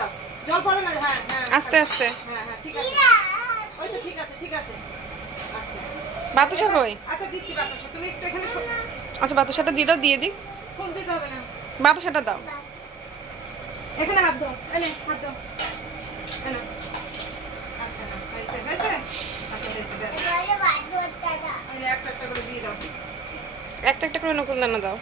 দাও। জল পড়ে না? হ্যাঁ হ্যাঁ আস্তে আস্তে। হ্যাঁ হ্যাঁ ঠিক আছে। ওই তো ঠিক আছে ঠিক আছে। আচ্ছা। বাতাসা কই? আচ্ছা দিচ্ছি বাতাসা। তুমি একটু এখানে আচ্ছা বাতাসাটা দিয়ে দাও দিয়ে দিক ফুল দিতে হবে না। বাতাসাটা দাও। এখানে হাত দাও। এনে হাত দাও। এনে আচ্ছা হয়েছে হয়েছে? আচ্ছা হয়েছে একটা একটা করে দিয়ে দাও। একটা একটা করে নকুল দানা দাও।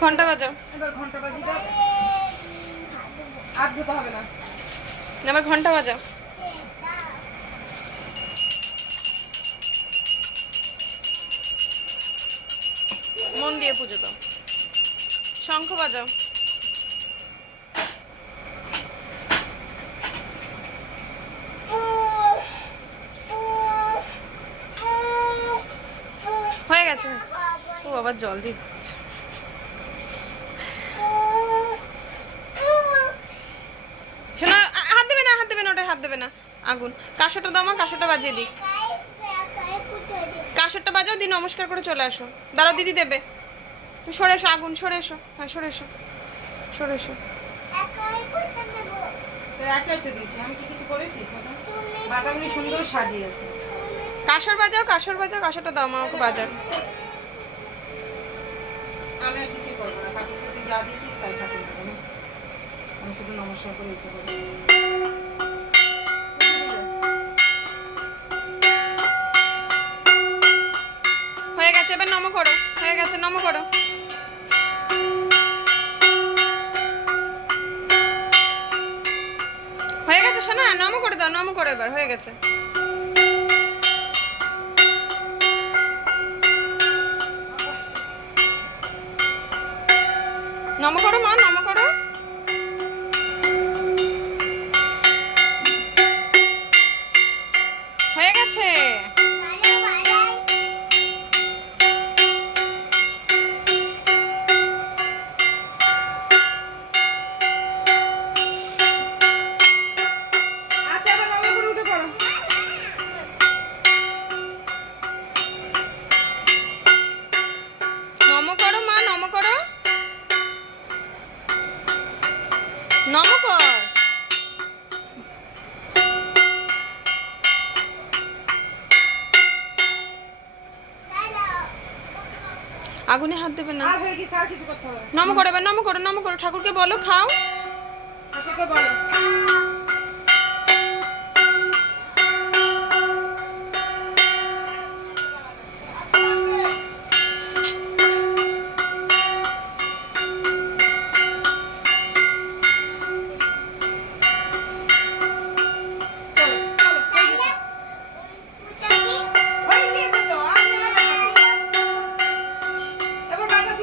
ঘণ্টা বাজাও এবার ঘণ্টা বাজি দাও। আর ধুতে হবে না এবার ঘণ্টা বাজাও। মন দিয়ে পুজো দাও। শঙ্খ বাজাও হয়ে গেছে ও আবার জল দিয়ে দিচ্ছে। শোনো হাত দেবে না হাত দেবে না ওটায় হাত দেবে না। আগুন। কাশটা দাও মা কাশটা বাজিয়ে দিক কাশটা বাজাও দিয়ে নমস্কার করে চলে আসো। দাঁড়াও দিদি দেবে। সরে এসো আগুন সরে এসো। হ্যাঁ সরে এসো। সরে এসো। কাশর বাজাও কাশর বাজাও কাশটা দাও মা ওকে বাজার আর কিছুই করব না। ঠাকুরকে তুই যা দিয়েছিস, তাই ঠাকুর না আমি শুধু নমস্কার করে উঠতে পারি হয়ে গেছে, এবার নম করো। হয়ে গেছে, নম করো। হয়ে গেছে শোনা নম করে দাও, নম করো এবার। হয়ে গেছে। নম করো মা নম কর আগুনে হাত দেবে না। নম করে এবার নম করো নম করো। ঠাকুরকে বলো খাও। ঠাকুরকে বলো।